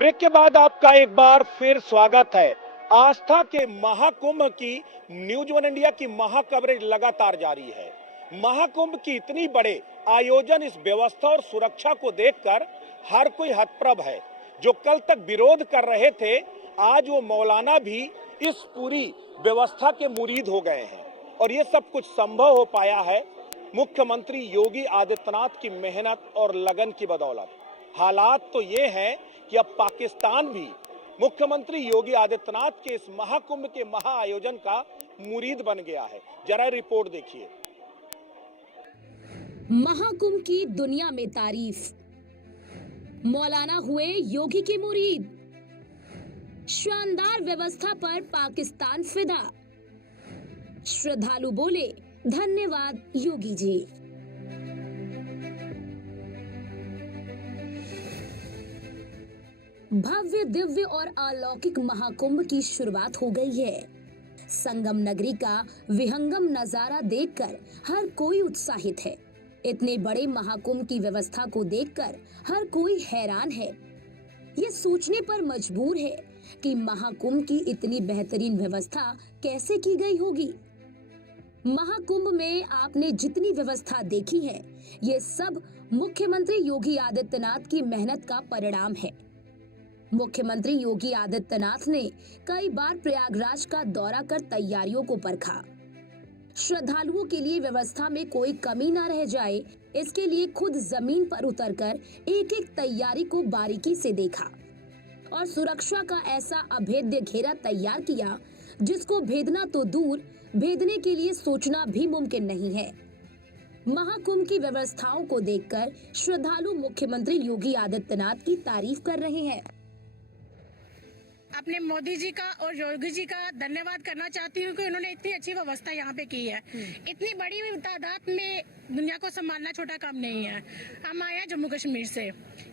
Break के बाद आपका एक बार फिर स्वागत है। आस्था के महाकुंभ की न्यूज वन इंडिया की महाकवरेज लगातार जारी है। महाकुंभ की इतनी बड़े आयोजन, इस व्यवस्था और सुरक्षा को देखकर हर कोई हतप्रभ है। जो कल तक विरोध कर रहे थे, आज वो मौलाना भी इस पूरी व्यवस्था के मुरीद हो गए हैं। और ये सब कुछ संभव हो पाया है मुख्यमंत्री योगी आदित्यनाथ की मेहनत और लगन की बदौलत। हालात तो ये हैं कि अब पाकिस्तान भी मुख्यमंत्री योगी आदित्यनाथ के इस महाकुंभ के महाआयोजन का मुरीद बन गया है। जरा रिपोर्ट देखिए। महाकुंभ की दुनिया में तारीफ, मौलाना हुए योगी के मुरीद। शानदार व्यवस्था पर पाकिस्तान फिदा। श्रद्धालु बोले धन्यवाद योगी जी। भव्य, दिव्य और अलौकिक महाकुंभ की शुरुआत हो गई है। संगम नगरी का विहंगम नजारा देखकर हर कोई उत्साहित है। इतने बड़े महाकुंभ की व्यवस्था को देखकर हर कोई हैरान है। ये सोचने पर मजबूर है कि महाकुंभ की इतनी बेहतरीन व्यवस्था कैसे की गई होगी। महाकुंभ में आपने जितनी व्यवस्था देखी है, ये सब मुख्यमंत्री योगी आदित्यनाथ की मेहनत का परिणाम है। मुख्यमंत्री योगी आदित्यनाथ ने कई बार प्रयागराज का दौरा कर तैयारियों को परखा। श्रद्धालुओं के लिए व्यवस्था में कोई कमी न रह जाए, इसके लिए खुद जमीन पर उतरकर एक एक तैयारी को बारीकी से देखा और सुरक्षा का ऐसा अभेद्य घेरा तैयार किया जिसको भेदना तो दूर, भेदने के लिए सोचना भी मुमकिन नहीं है। महाकुंभ की व्यवस्थाओं को देखकर श्रद्धालु मुख्यमंत्री योगी आदित्यनाथ की तारीफ कर रहे हैं। अपने मोदी जी का और योगी जी का धन्यवाद करना चाहती हूँ कि उन्होंने इतनी अच्छी व्यवस्था यहाँ पे की है। इतनी बड़ी तादाद में दुनिया को संभालना छोटा काम नहीं है। हम आए हैं जम्मू कश्मीर से,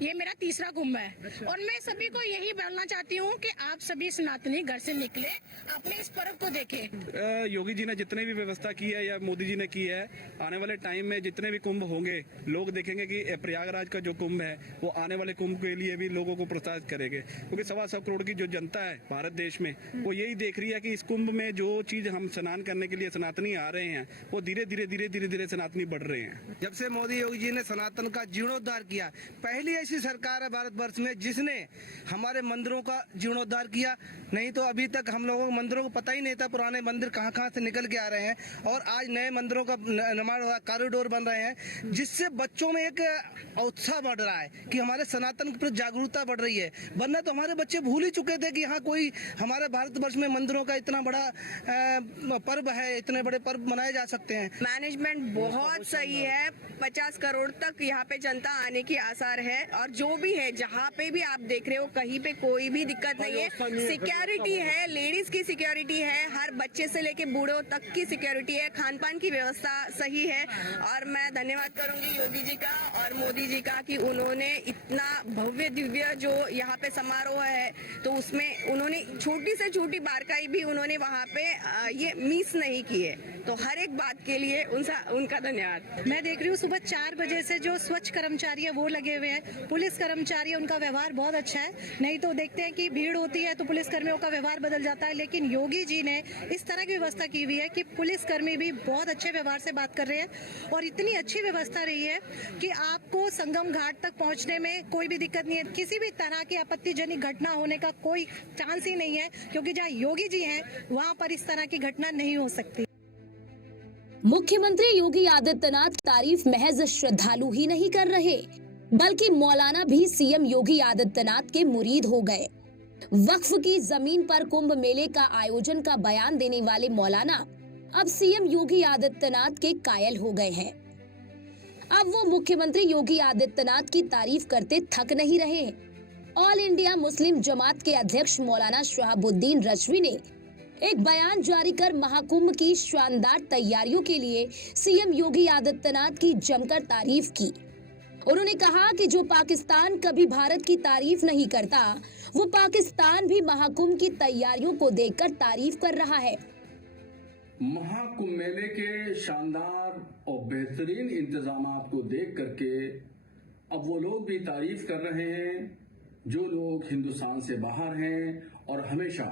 ये मेरा तीसरा कुंभ है और मैं सभी को यही बोलना चाहती हूँ कि आप सभी सनातनी घर से निकले, अपने इस पर्व को देखें। योगी जी ने जितने भी व्यवस्था की है या मोदी जी ने की है, आने वाले टाइम में जितने भी कुंभ होंगे, लोग देखेंगे कि प्रयागराज का जो कुंभ है वो आने वाले कुंभ के लिए भी लोगों को प्रोत्साहित करेंगे, क्योंकि 1.25 करोड़ की जो जनता है भारत देश में, वो यही देख रही है कि इस कुंभ में जो चीज हम स्नान करने के लिए सनातनी आ रहे हैं, वो धीरे धीरे सनातनी बढ़ रहे हैं। जब से मोदी योगी जी ने सनातन का जीर्णोद्धार किया, पहली ऐसी सरकार है भारतवर्ष में जिसने हमारे मंदिरों का जीर्णोद्धार किया। नहीं तो अभी तक हम लोगों को मंदिरों को पता ही नहीं था पुराने मंदिर कहाँ से निकल के आ रहे हैं, और आज नए मंदिरों का निर्माण हुआ, कॉरिडोर बन रहे हैं, जिससे बच्चों में एक उत्साह बढ़ रहा है कि हमारे सनातन के प्रति जागरूकता बढ़ रही है। वरना तो हमारे बच्चे भूल ही चुके थे कि हाँ कोई हमारे भारतवर्ष में मंदिरों का इतना बड़ा पर्व है, इतने बड़े पर्व मनाए जा सकते हैं। मैनेजमेंट बहुत सही है। 50 करोड़ तक यहाँ पे जनता आने की आसार है, और जो भी है जहाँ पे भी आप देख रहे हो कहीं पे कोई भी दिक्कत नहीं है। सिक्योरिटी है, लेडीज की सिक्योरिटी है, हर बच्चे से लेके बूढ़ों तक की सिक्योरिटी है, खान पान की व्यवस्था सही है। और मैं धन्यवाद करूंगी योगी जी का और मोदी जी का कि उन्होंने इतना भव्य दिव्य जो यहाँ पे समारोह है, तो उसमें उन्होंने छोटी से छोटी बारकाई भी उन्होंने वहाँ पे ये मिस नहीं की है। तो हर एक बात के लिए उनका धन्यवाद। मैं देख रही हूँ सुबह 4 बजे से जो स्वच्छ कर्मचारी है वो लगे हुए हैं, पुलिस कर्मचारी है, उनका व्यवहार बहुत अच्छा है। नहीं तो देखते हैं कि भीड़ होती है तो पुलिस कर्मियों का व्यवहार बदल जाता है, लेकिन योगी जी ने इस तरह की व्यवस्था की हुई है कि पुलिस कर्मी भी बहुत अच्छे व्यवहार से बात कर रहे हैं। और इतनी अच्छी व्यवस्था रही है कि आपको संगम घाट तक पहुँचने में कोई भी दिक्कत नहीं है। किसी भी तरह की आपत्तिजनक घटना होने का कोई चांस ही नहीं है, क्योंकि जहाँ योगी जी हैं वहाँ पर इस तरह की घटना नहीं हो सकती। मुख्यमंत्री योगी आदित्यनाथ तारीफ महज श्रद्धालु ही नहीं कर रहे, बल्कि मौलाना भी सीएम योगी आदित्यनाथ के मुरीद हो गए। वक्फ की जमीन पर कुंभ मेले का आयोजन का बयान देने वाले मौलाना अब सीएम योगी आदित्यनाथ के कायल हो गए हैं। अब वो मुख्यमंत्री योगी आदित्यनाथ की तारीफ करते थक नहीं रहे। ऑल इंडिया मुस्लिम जमात के अध्यक्ष मौलाना शहाबुद्दीन रजवी ने एक बयान जारी कर महाकुंभ की शानदार तैयारियों के लिए सीएम योगी आदित्यनाथ की जमकर तारीफ की। उन्होंने कहा कि जो पाकिस्तान कभी भारत की तारीफ नहीं करता, वो पाकिस्तान भी महाकुंभ की तैयारियों को देखकर तारीफ कर रहा है। महाकुंभ मेले के शानदार और बेहतरीन इंतजामात को देख करके अब वो लोग भी तारीफ कर रहे हैं जो लोग हिंदुस्तान से बाहर हैं और हमेशा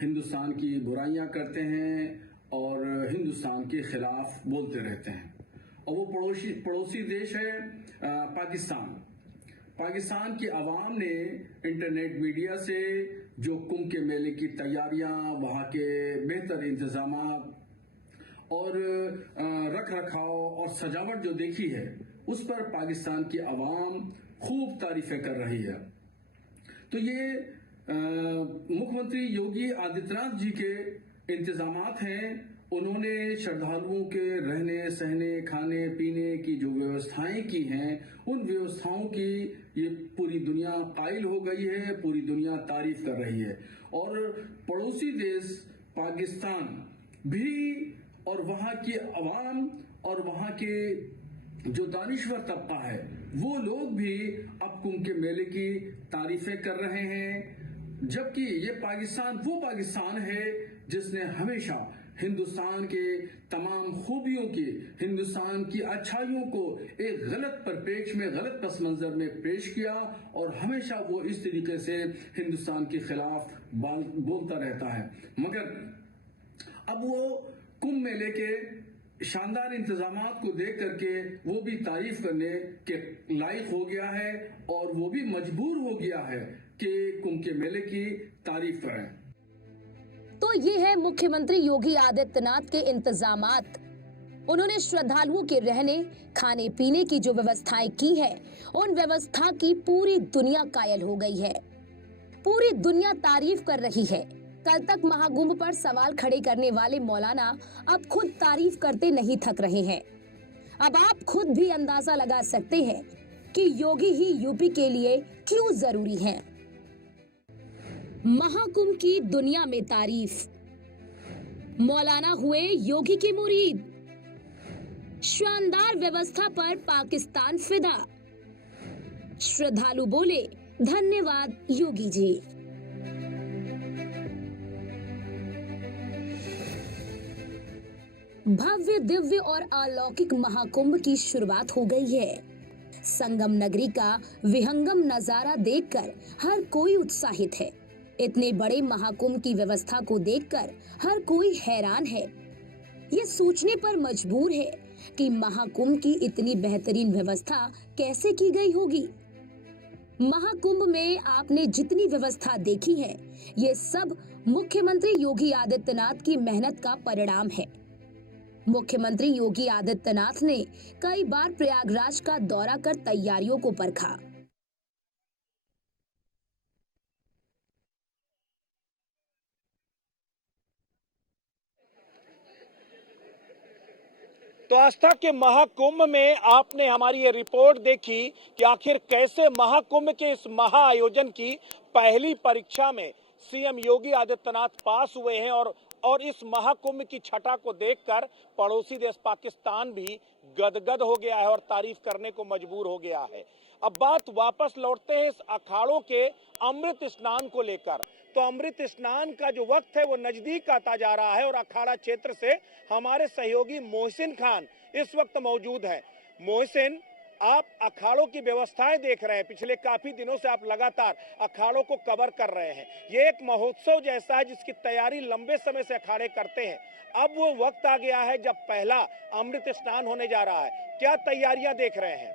हिंदुस्तान की बुराइयां करते हैं और हिंदुस्तान के खिलाफ बोलते रहते हैं। और वो पड़ोसी देश है पाकिस्तान। पाकिस्तान की आवाम ने इंटरनेट मीडिया से जो कुंभ के मेले की तैयारियां, वहाँ के बेहतर इंतजाम और रख रखाव और सजावट जो देखी है, उस पर पाकिस्तान की आवाम खूब तारीफें कर रही है। तो ये मुख्यमंत्री योगी आदित्यनाथ जी के इंतजामात हैं। उन्होंने श्रद्धालुओं के रहने सहने खाने पीने की जो व्यवस्थाएं की हैं, उन व्यवस्थाओं की ये पूरी दुनिया कायल हो गई है, पूरी दुनिया तारीफ कर रही है। और पड़ोसी देश पाकिस्तान भी और वहाँ की अवाम और वहाँ के जो दानिश्वर तबका है, वो लोग भी अब कुंभ के मेले की तारीफें कर रहे हैं। जबकि ये पाकिस्तान वो पाकिस्तान है जिसने हमेशा हिंदुस्तान के तमाम खूबियों की, हिंदुस्तान की अच्छाइयों को एक गलत परिप्रेक्ष्य में, गलत पस मंजर में पेश किया और हमेशा वो इस तरीके से हिंदुस्तान के खिलाफ बोलता रहता है। मगर अब वो कुंभ मेले के शानदार इंतजामात को देख करके वो भी तारीफ करने के लायक हो गया है और वो भी मजबूर हो गया है कि कुंभ के मेले की तारीफ करें। तो ये है मुख्यमंत्री योगी आदित्यनाथ के इंतजामात। उन्होंने श्रद्धालुओं के रहने खाने पीने की जो व्यवस्थाएं की है, उन व्यवस्था की पूरी दुनिया कायल हो गई है। पूरी दुनिया तारीफ कर रही है। कल तक महाकुंभ पर सवाल खड़े करने वाले मौलाना अब खुद तारीफ करते नहीं थक रहे हैं। अब आप खुद भी अंदाजा लगा सकते हैं कि योगी ही यूपी के लिए क्यों जरूरी हैं। महाकुंभ की दुनिया में तारीफ, मौलाना हुए योगी के मुरीद, शानदार व्यवस्था पर पाकिस्तान फिदा, श्रद्धालु बोले धन्यवाद योगी जी। भव्य दिव्य और अलौकिक महाकुंभ की शुरुआत हो गई है। संगम नगरी का विहंगम नजारा देखकर हर कोई उत्साहित है। इतने बड़े महाकुंभ की व्यवस्था को देखकर हर कोई हैरान है। ये सोचने पर मजबूर है कि महाकुंभ की इतनी बेहतरीन व्यवस्था कैसे की गई होगी। महाकुंभ में आपने जितनी व्यवस्था देखी है, ये सब मुख्यमंत्री योगी आदित्यनाथ की मेहनत का परिणाम है। मुख्यमंत्री योगी आदित्यनाथ ने कई बार प्रयागराज का दौरा कर तैयारियों को परखा। तो आस्था के महाकुंभ में आपने हमारी ये रिपोर्ट देखी कि आखिर कैसे महाकुंभ के इस महा आयोजन की पहली परीक्षा में सीएम योगी आदित्यनाथ पास हुए हैं और इस महाकुंभ की छटा को देखकर पड़ोसी देश पाकिस्तान भी गदगद हो गया है और तारीफ करने को मजबूर हो गया है। अब बात वापस लौटते हैं इस अखाड़ों के अमृत स्नान को लेकर। तो अमृत स्नान का जो वक्त है वो नजदीक आता जा रहा है और अखाड़ा क्षेत्र से हमारे सहयोगी मोहसिन खान इस वक्त मौजूद हैं। मोहसिन, आप अखाड़ों की व्यवस्थाएं देख रहे हैं। पिछले काफी दिनों से आप लगातार अखाड़ों को कवर कर रहे हैं। ये एक महोत्सव जैसा है जिसकी तैयारी लंबे समय से अखाड़े करते हैं। अब वो वक्त आ गया है जब पहला अमृत स्नान होने जा रहा है। क्या तैयारियां देख रहे हैं?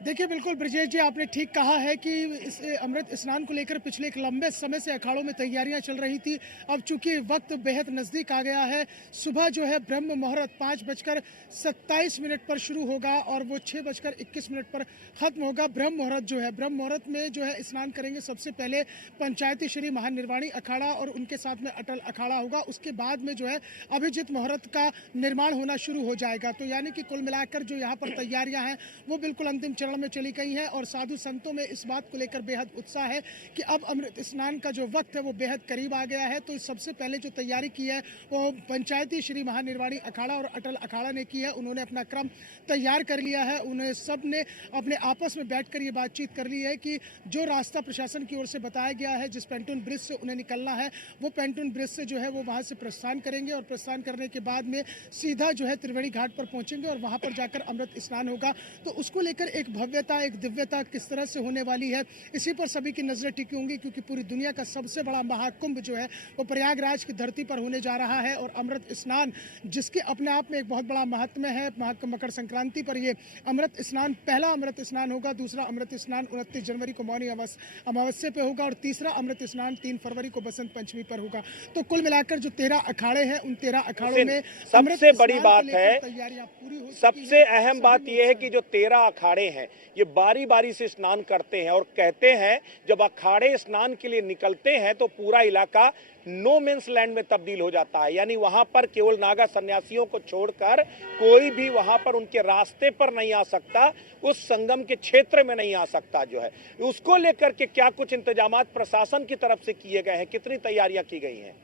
देखिए, बिल्कुल ब्रजेश जी, आपने ठीक कहा है कि इस अमृत स्नान को लेकर पिछले एक लंबे समय से अखाड़ों में तैयारियां चल रही थी। अब चूंकि वक्त बेहद नज़दीक आ गया है, सुबह जो है ब्रह्म मुहूर्त 5:27 पर शुरू होगा और वो 6:21 पर ख़त्म होगा। ब्रह्म मुहूर्त जो है, ब्रह्म मुहूर्त में जो है स्नान करेंगे सबसे पहले पंचायती श्री महानिर्वाणी अखाड़ा और उनके साथ में अटल अखाड़ा होगा। उसके बाद में जो है अभिजित मुहूर्त का निर्माण होना शुरू हो जाएगा। तो यानी कि कुल मिलाकर जो यहाँ पर तैयारियाँ हैं वो बिल्कुल अंतिम चरण चरण में चली गई हैं और साधु संतों में इस बात को लेकर बेहद उत्साह है कि अब अमृत स्नान का जो वक्त है वो बेहद करीब आ गया है। तो सबसे पहले जो तैयारी की है वो पंचायती श्री महानिर्वाणी अखाड़ा और अटल अखाड़ा ने की है। उन्होंने अपना क्रम तैयार कर लिया है। उन्हें सब ने अपने आपस में बैठकर ये बातचीत कर ली है कि जो रास्ता प्रशासन की ओर से बताया गया है, जिस पेंटून ब्रिज से उन्हें निकलना है, वो पेंटून ब्रिज से जो है वो वहाँ से प्रस्थान करेंगे और प्रस्थान करने के बाद में सीधा जो है त्रिवेणी घाट पर पहुंचेंगे और वहाँ पर जाकर अमृत स्नान होगा। तो उसको लेकर एक भव्यता, एक दिव्यता किस तरह से होने वाली है, इसी पर सभी की नजरें टिकी होंगी, क्योंकि पूरी दुनिया का सबसे बड़ा महाकुंभ जो है वो प्रयागराज की धरती पर होने जा रहा है। और अमृत स्नान जिसके अपने आप में एक बहुत बड़ा महात्म्य है। मकर संक्रांति पर ये अमृत स्नान, पहला अमृत स्नान होगा, दूसरा अमृत स्नान 29 जनवरी को मौनी अमावस्या पे होगा और तीसरा अमृत स्नान 3 फरवरी को बसंत पंचमी पर होगा। तो कुल मिलाकर जो 13 अखाड़े हैं, उन 13 अखाड़ों में सबसे बड़ी बात है, तैयारियां पूरी हो चुकी सबसे हैं। अहम बात यह है कि जो 13 अखाड़े हैं ये बारी बारी से स्नान करते हैं और कहते हैं जब अखाड़े स्नान के लिए निकलते हैं तो पूरा इलाका नो मेंस लैंड में तब्दील हो जाता है। यानी वहां पर केवल नागा सन्यासियों को छोड़कर कोई भी वहां पर उनके रास्ते पर नहीं आ सकता, उस संगम के क्षेत्र में नहीं आ सकता। जो है उसको लेकर के क्या कुछ इंतजामात प्रशासन की तरफ से किए गए हैं, कितनी तैयारियां की गई हैं?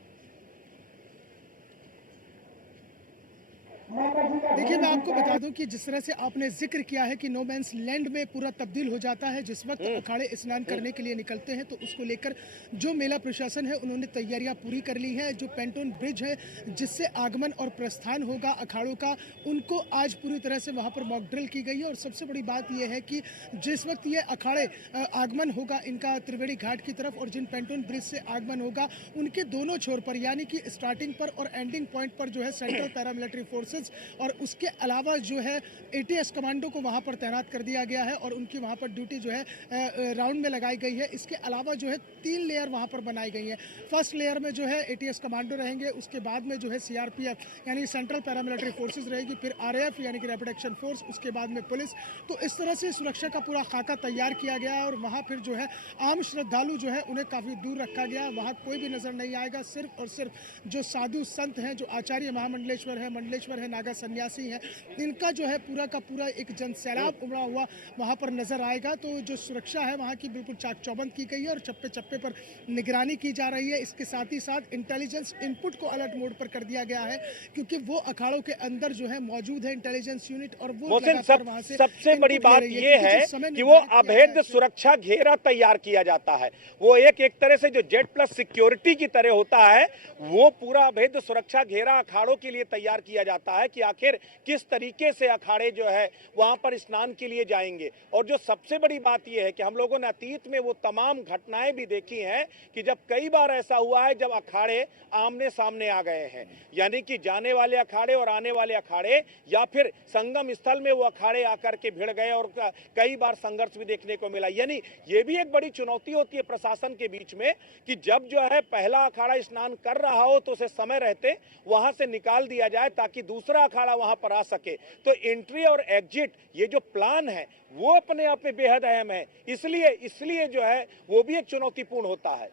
देखिए, मैं आपको बता दूं कि जिस तरह से आपने जिक्र किया है कि नो मैंस लैंड में पूरा तब्दील हो जाता है जिस वक्त अखाड़े स्नान करने के लिए निकलते हैं, तो उसको लेकर जो मेला प्रशासन है उन्होंने तैयारियां पूरी कर ली है। जो पेंटून ब्रिज है जिससे आगमन और प्रस्थान होगा अखाड़ों का, उनको आज पूरी तरह से वहां पर मॉक ड्रिल की गई है। और सबसे बड़ी बात यह है कि जिस वक्त ये अखाड़े आगमन होगा इनका त्रिवेणी घाट की तरफ और जिन पेंटून ब्रिज से आगमन होगा उनके दोनों छोर पर, यानी कि स्टार्टिंग पर और एंडिंग पॉइंट पर जो है सेंट्रल पैरामिलिट्री फोर्सेज और उसके अलावा जो है एटीएस कमांडो को वहां पर तैनात कर दिया गया है और उनकी वहां पर ड्यूटी जो है राउंड में लगाई गई है। इसके अलावा जो है 3 लेयर वहां पर बनाई गई है। फर्स्ट लेयर में जो है एटीएस कमांडो रहेंगे, उसके बाद में जो है सीआरपीएफ यानी सेंट्रल पैरामिलिट्री फोर्सेज रहेगी, फिर आरएएफ यानी कि रैपिड एक्शन फोर्स, उसके बाद में पुलिस। तो इस तरह से सुरक्षा का पूरा खाका तैयार किया गया है और वहाँ फिर जो है आम श्रद्धालु जो है उन्हें काफ़ी दूर रखा गया। वहाँ कोई भी नजर नहीं आएगा, सिर्फ और सिर्फ जो साधु संत हैं, जो आचार्य महामंडलेश्वर है, नागा सन्यासी हैं, इनका जो है पूरा का पूरा एक जन सैलाब उमड़ा हुआ वहाँ पर नजर आएगा। तो जो सुरक्षा है वहाँ की बिल्कुल चाक चौबंद की गई है और चप्पे चप्पे पर निगरानी की जा रही है। इसके साथ ही साथ इंटेलिजेंस इनपुट को अलर्ट मोड पर कर दिया गया है, क्योंकि वो अखाड़ों के अंदर जो है मौजूद है इंटेलिजेंस यूनिट और वो वहाँ से सबसे बड़ी बात ये है कि वो अवैध सुरक्षा घेरा तैयार किया जाता है। वो एक तरह से जो जेड प्लस सिक्योरिटी की तरह होता है, वो पूरा अवैध सुरक्षा घेरा अखाड़ों के लिए तैयार किया जाता है कि आखिर किस तरीके से अखाड़े जो है वहां पर स्नान के लिए जाएंगे। और जो सबसे बड़ी बात यह है कि हम लोगों ने अतीत में वो तमाम घटनाएं भी देखी हैं कि जब कई बार ऐसा हुआ है जब अखाड़े आमने सामने आ गए हैं, यानी कि जाने वाले अखाड़े और आने वाले अखाड़े या फिर संगम स्थल में वो अखाड़े आकर के भिड़ गए और कई बार संघर्ष भी देखने को मिला। यानी ये भी एक बड़ी चुनौती होती है प्रशासन के बीच में कि जब जो है पहला अखाड़ा स्नान कर रहा हो तो उसे समय रहते वहां से निकाल दिया जाए ताकि दूसरा अखाड़ा वहां पर आ सके। तो एंट्री और एग्जिट ये जो प्लान है वो अपने आप में बेहद अहम है, इसलिए जो है वो भी एक चुनौतीपूर्ण होता है।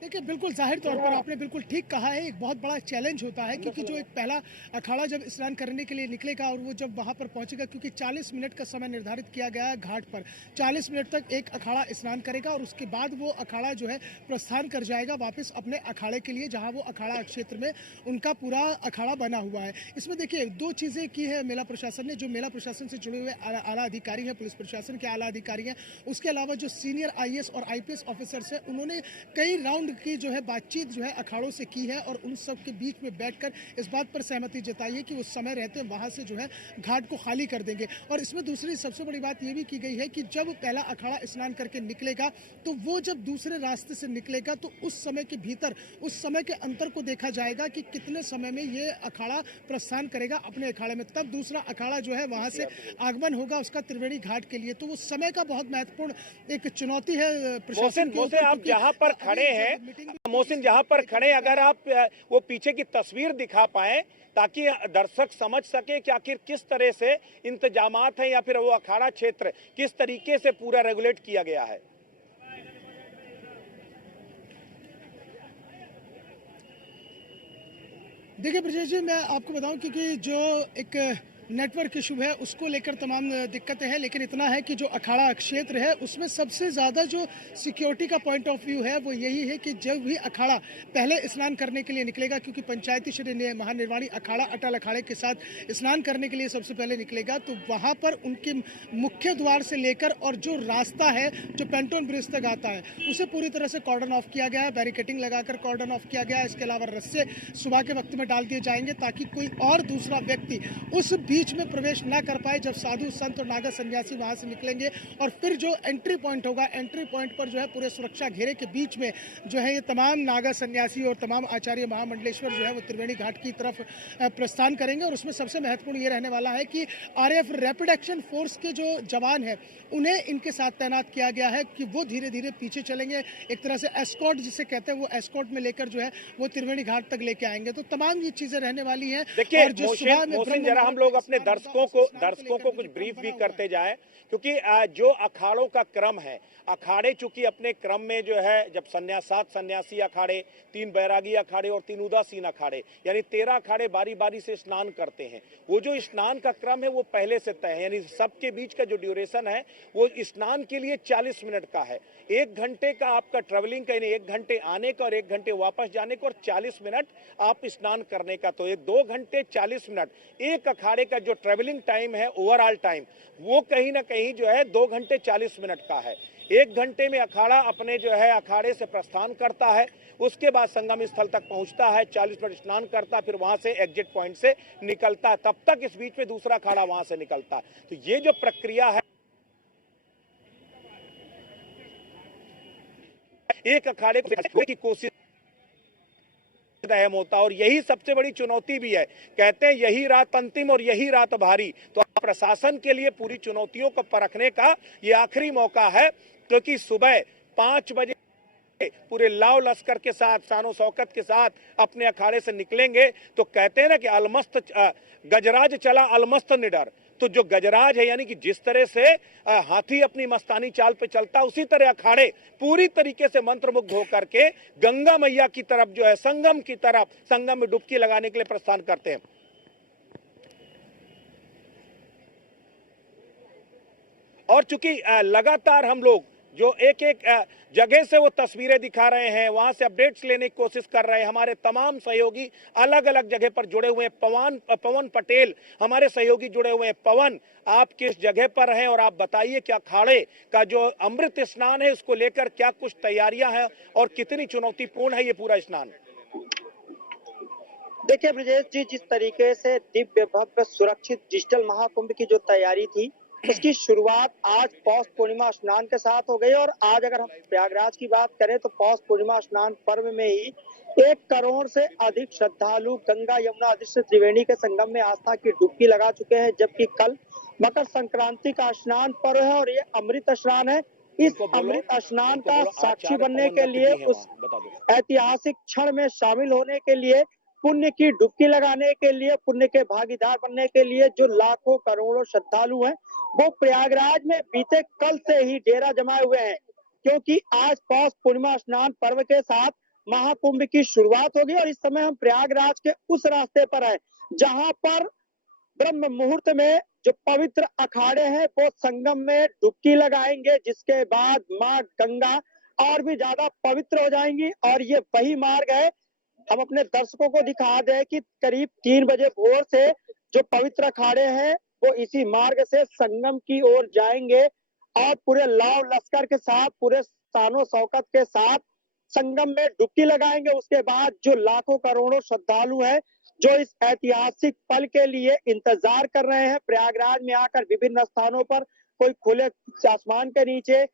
देखिए, बिल्कुल जाहिर तौर पर आपने बिल्कुल ठीक कहा है, एक बहुत बड़ा चैलेंज होता है, क्योंकि जो एक पहला अखाड़ा जब स्नान करने के लिए निकलेगा और वो जब वहाँ पर पहुँचेगा, क्योंकि 40 मिनट का समय निर्धारित किया गया है घाट पर, 40 मिनट तक एक अखाड़ा स्नान करेगा और उसके बाद वो अखाड़ा जो है प्रस्थान कर जाएगा वापस अपने अखाड़े के लिए, जहाँ वो अखाड़ा क्षेत्र में उनका पूरा अखाड़ा बना हुआ है। इसमें देखिए 2 चीज़ें की है मेला प्रशासन ने। जो मेला प्रशासन से जुड़े हुए आला अधिकारी हैं, पुलिस प्रशासन के आला अधिकारी हैं, उसके अलावा जो सीनियर IAS और IPS ऑफिसर्स हैं, उन्होंने कई राउंड की जो है बातचीत जो है अखाड़ों से की है और उन सब के बीच में बैठकर इस बात पर सहमति जताई है कि उस समय रहते वहां से जो है घाट को खाली कर देंगे। और इसमें दूसरी सबसे बड़ी बात यह भी की गई है कि जब पहला अखाड़ा स्नान करके निकलेगा तो वो जब दूसरे रास्ते से निकलेगा तो उस समय के भीतर, उस समय के अंतर को देखा जाएगा कि कितने समय में ये अखाड़ा प्रस्थान करेगा अपने अखाड़े में, तब दूसरा अखाड़ा जो है वहां से आगमन होगा उसका त्रिवेणी घाट के लिए। तो वो समय का बहुत महत्वपूर्ण एक चुनौती है प्रशासन के ऊपर। आप जहां पर खड़े हैं मोहसिन, जहां पर खड़े अगर आप वो पीछे की तस्वीर दिखा पाए ताकि दर्शक समझ सके कि आखिर किस तरह से इंतजामात हैं या फिर वो अखाड़ा क्षेत्र किस तरीके से पूरा रेगुलेट किया गया है। देखिए ब्रजेश जी, मैं आपको बताऊं क्योंकि जो एक नेटवर्क इशू है उसको लेकर तमाम दिक्कतें हैं, लेकिन इतना है कि जो अखाड़ा क्षेत्र है उसमें सबसे ज़्यादा जो सिक्योरिटी का पॉइंट ऑफ व्यू है वो यही है कि जब भी अखाड़ा पहले स्नान करने के लिए निकलेगा, क्योंकि पंचायती श्री महानिर्वाणी अखाड़ा अटल अखाड़े के साथ स्नान करने के लिए सबसे पहले निकलेगा, तो वहाँ पर उनके मुख्य द्वार से लेकर और जो रास्ता है जो पेंटोन ब्रिज तक आता है उसे पूरी तरह से कॉर्डन ऑफ किया गया है, बैरिकेटिंग लगाकर कॉर्डन ऑफ किया गया है। इसके अलावा रस्से सुबह के वक्त में डाल दिए जाएंगे ताकि कोई और दूसरा व्यक्ति उस बीच में प्रवेश ना कर पाए जब साधु संत और नागा सन्यासी वहां से निकलेंगे। और फिर जो एंट्री पॉइंट होगा, एंट्री पॉइंट पर जो है पूरे सुरक्षा घेरे के बीच में जो है ये तमाम नागा सन्यासी और तमाम आचार्य महामंडलेश्वर जो है वो त्रिवेणी घाट की तरफ प्रस्थान करेंगे। और उसमें सबसे महत्वपूर्ण ये रहने वाला है कि आरएएफ रैपिड एक्शन फोर्स के जो जवान हैं उन्हें इनके साथ तैनात किया गया है कि वो धीरे धीरे पीछे चलेंगे, एक तरह से एस्कॉर्ट जिसे कहते हैं वो एस्कॉर्ट में लेकर जो है वो त्रिवेणी घाट तक लेके आएंगे। तो तमाम ये चीजें रहने वाली हैं। देखिए और जो सुबह में मोहसिन, जरा हम लोग अपने दर्शकों को कुछ ब्रीफ भी करते जाएं, क्योंकि जो अखाड़ों का क्रम है, अखाड़े चूंकि अपने क्रम में जो है जब 7 सन्यासी अखाड़े, 3 बैरागी अखाड़े और 3 उदासीन अखाड़े, यानी 13 अखाड़े बारी बारी से स्नान करते हैं। वो जो स्नान का क्रम है वो पहले से तय है, यानी सबके बीच का जो ड्यूरेशन है वो स्नान के लिए 40 मिनट का है। 1 घंटे का आपका ट्रेवलिंग का, यानी 1 घंटे आने का और 1 घंटे वापस जाने का और 40 मिनट आप स्नान करने का, तो ये 2 घंटे 40 मिनट एक अखाड़े का जो ट्रेवलिंग टाइम है, ओवरऑल टाइम, वो कहीं ना कहीं जो है 2 घंटे 40 मिनट का है। 1 घंटे में अखाड़ा अपने जो है अखाड़े से प्रस्थान करता है, उसके बाद संगम स्थल तक पहुंचता है, 40 मिनट स्नान करता है, फिर वहां से एग्जिट पॉइंट से निकलता है, तब तक इस बीच में दूसरा अखाड़ा वहां से निकलता है। तो ये जो प्रक्रिया है, एक अखाड़े को की कोशिश अहम होता है और यही सबसे बड़ी चुनौती भी है। कहते हैं यही रात अंतिम और यही रात भारी, तो प्रशासन के लिए पूरी चुनौतियों को परखने का ये आखिरी मौका है, क्योंकि सुबह 5 बजे पूरे लाव लश्कर के साथ, शानो शौकत के साथ अपने अखाड़े से निकलेंगे। तो कहते हैं ना कि अलमस्त गजराज चला अलमस्त निडर, तो जो गजराज है यानी कि जिस तरह से हाथी अपनी मस्तानी चाल पे चलता, उसी तरह अखाड़े पूरी तरीके से मंत्रमुग्ध होकर के गंगा मैया की तरफ जो है संगम की तरफ, संगम में डुबकी लगाने के लिए प्रस्थान करते हैं। और चूंकि लगातार हम लोग जो एक एक जगह से वो तस्वीरें दिखा रहे हैं, वहां से अपडेट्स लेने की कोशिश कर रहे हैं, हमारे तमाम सहयोगी अलग अलग जगह पर जुड़े हुए हैं। पवन पटेल हमारे सहयोगी जुड़े हुए हैं। पवन, आप किस जगह पर हैं और आप बताइए कि अखाड़े का जो अमृत स्नान है उसको लेकर क्या कुछ तैयारियां हैं और कितनी चुनौतीपूर्ण है ये पूरा स्नान? देखिए ब्रजेश जी, जिस तरीके से दिव्य भव्य सुरक्षित डिजिटल महाकुंभ की जो तैयारी थी उसकी शुरुआत आज पौष पूर्णिमा स्नान के साथ हो गई। और आज अगर हम प्रयागराज की बात करें तो पौष पूर्णिमा स्नान पर्व में ही 1 करोड़ से अधिक श्रद्धालु गंगा यमुना अदृश्य त्रिवेणी के संगम में आस्था की डुबकी लगा चुके हैं, जबकि कल मकर संक्रांति का स्नान पर्व है और ये अमृत स्नान है। इस अमृत स्नान का साक्षी बनने के लिए, उस ऐतिहासिक क्षण में शामिल होने के लिए, पुण्य की डुबकी लगाने के लिए, पुण्य के भागीदार बनने के लिए जो लाखों करोड़ों श्रद्धालु हैं वो प्रयागराज में बीते कल से ही डेरा जमाए हुए हैं, क्योंकि आज पौष पूर्णिमा स्नान पर्व के साथ महाकुंभ की शुरुआत होगी। और इस समय हम प्रयागराज के उस रास्ते पर हैं जहां पर ब्रह्म मुहूर्त में जो पवित्र अखाड़े हैं वो संगम में डुबकी लगाएंगे, जिसके बाद माँ गंगा और भी ज्यादा पवित्र हो जाएंगी। और ये वही मार्ग है, हम अपने दर्शकों को दिखा दें कि करीब 3 बजे भोर से जो पवित्र अखाड़े हैं वो इसी मार्ग से संगम की ओर जाएंगे और पूरे लाव लश्कर के साथ, पूरे शानो शौकत के साथ संगम में डुबकी लगाएंगे। उसके बाद जो लाखों करोड़ों श्रद्धालु हैं जो इस ऐतिहासिक पल के लिए इंतजार कर रहे हैं, प्रयागराज में आकर विभिन्न स्थानों पर, कोई खुले आसमान के नीचे,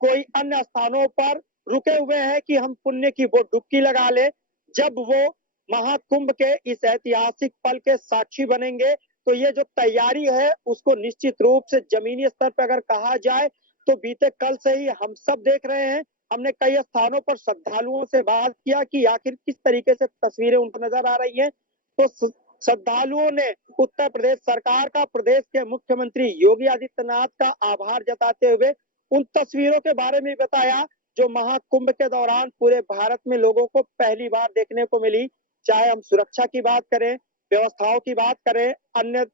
कोई अन्य स्थानों पर रुके हुए हैं कि हम पुण्य की वो डुबकी लगा ले, जब वो महाकुंभ के इस ऐतिहासिक पल के साक्षी बनेंगे। तो ये जो तैयारी है उसको निश्चित रूप से जमीनी स्तर पर अगर कहा जाए तो बीते कल से ही हम सब देख रहे हैं। हमने कई स्थानों पर श्रद्धालुओं से बात किया कि आखिर किस तरीके से तस्वीरें उनको नजर आ रही हैं, तो श्रद्धालुओं ने उत्तर प्रदेश सरकार का, प्रदेश के मुख्यमंत्री योगी आदित्यनाथ का आभार जताते हुए उन तस्वीरों के बारे में बताया जो महाकुंभ के दौरान पूरे भारत में लोगों को पहली बार देखने को मिली। चाहे हम सुरक्षा की बात करें, व्यवस्थाओं की बात करें, अन्य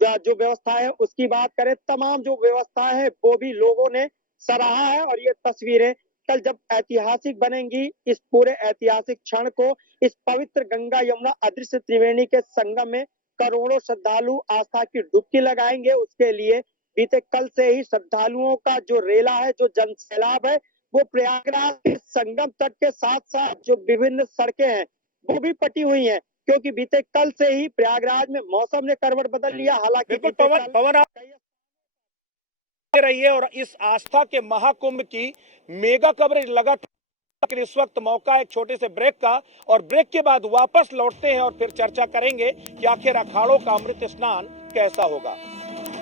जो व्यवस्था है उसकी बात करें, तमाम जो व्यवस्था है वो भी लोगों ने सराहा है। और ये तस्वीरें कल जब ऐतिहासिक बनेंगी, इस पूरे ऐतिहासिक क्षण को, इस पवित्र गंगा यमुना अदृश्य त्रिवेणी के संगम में करोड़ों श्रद्धालु आस्था की डुबकी लगाएंगे। उसके लिए बीते कल से ही श्रद्धालुओं का जो रेला है, जो जन सैलाब है, वो प्रयागराज के संगम तट के साथ साथ जो विभिन्न सड़कें हैं वो भी पटी हुई हैं, क्योंकि बीते कल से ही प्रयागराज में मौसम ने करवट बदल लिया। हालांकि बिल्कुल बीते पवन कल पवन आप रहिए और इस आस्था के महाकुंभ की मेगा कवरेज लगातार। इस वक्त मौका है एक छोटे से ब्रेक का, और ब्रेक के बाद वापस लौटते हैं और फिर चर्चा करेंगे कि आखिर अखाड़ों का अमृत स्नान कैसा होगा।